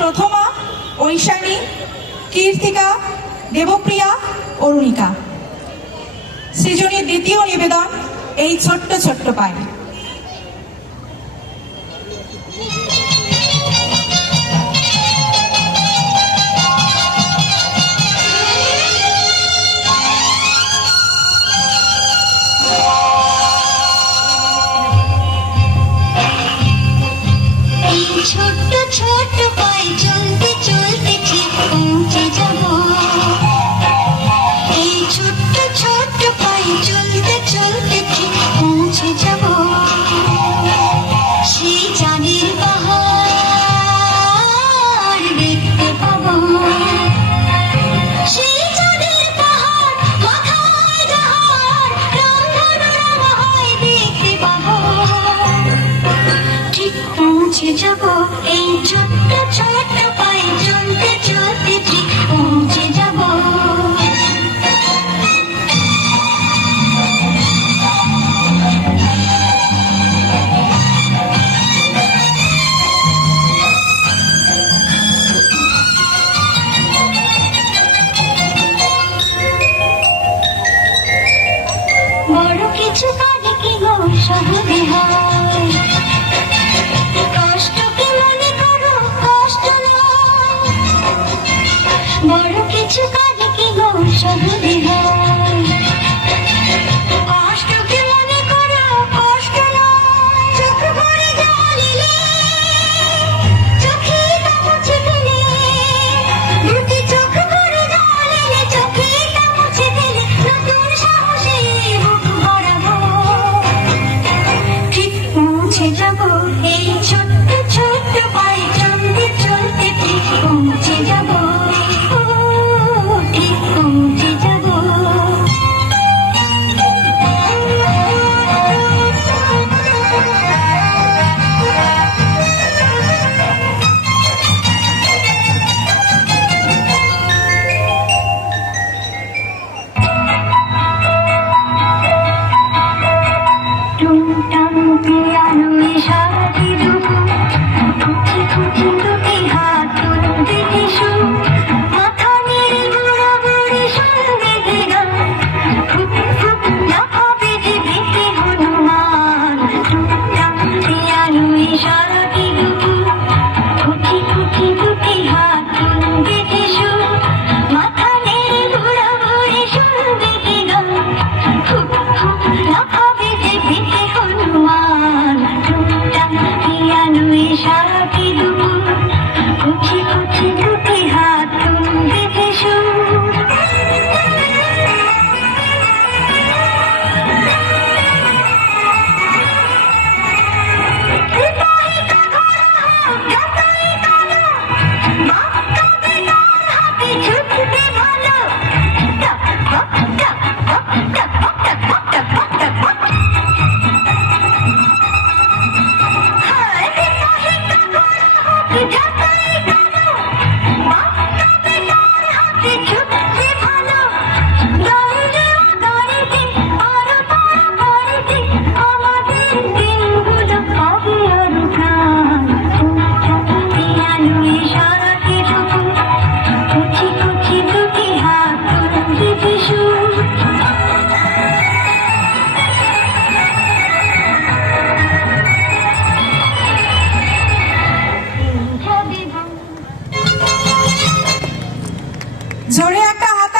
প্রথমা, ঐশানী, কীর্তিকা, দেবপ্রিয়া, অরুণিকা। সৃজনীর দ্বিতীয় নিবেদন এই ছোট্ট ছোট্ট পায়ে। ছোট্ট ছোট্ট পায়ে চলতে চলতে ঠিক পৌঁছে যাব। এই ছোট্ট ছোট্ট পায়ে চলতে চলতে ঠিক পৌঁছে যাব। সেই চাঁদের পাহাড় দেখতে পাবো। সেই চাঁদের পাহাড় মাথায় যাহার রংধনুরা হয় দেখতে পাবো। ঠিক পৌঁছে যাব। এই ছোট্ট ছোট্ট পায়ে চলতে চলতে ঠিক পৌঁছে যাব। বড় কিছু কাজে কি গো সহজে হয়। কষ্টকে মনে করো কষ্ট নয়। বড় কিছু কাজে কি গো সহজে হয়। কষ্টকে মনে করো কষ্ট নয়। চোখ ভরে জল এলে চোখে তা মুছে ফেলে। দুটি চোখ ভরে জল এলে চোখে তা মুছে ফেলে। নতুন সাহসে বুক ভরাবো। ঠিক পৌঁছে যাব। এই ছোট্ট ছোট্ট পায়ে চলতে চলতে ঠিক পৌঁছে যাব। ঠিক পৌঁছে যাব। টুংটাং পিয়ানো সারাটি দুপুর খুঁটি খুঁটি দুটি হাত তুলতে দিশু। মাথা নেড়ে ঘোরাঘুরি সঙ্গে গান। ফুট ফুট লাফাবে যে ভীতি হনুমান। টুংটাং পিয়ানো সারাটি দুপুর খুঁটি খুঁটি দুটি হাত তুলতে দিশু। মাথা নেড়ে ঘোরাঘুরি সঙ্গে গান। ফুট ফুট লাফাবে যে ভীতি হনুমান। টুংটাং পিয়ানো সারাটি দুপুর খুঁটি খুঁটি দুটি হাত তুলতে দিশু। ছুটতে ভালো। টক টক টক টক টক টক টক টক টক টক। হায় বিমোহিত করা হোক ঢাকাই কালো। বাস্তবে তার হাতে ছুটতে ভালো। দৌড়ে ও গাড়িতে আরো তাড়াতাড়িতে আমাদের দিনগুলো হবে আরো প্রাণ। পিয়ানো সারাটি দুপুর কুচি কুচি দুটি হাত তুলতে দিশু। জোরে একটা হাত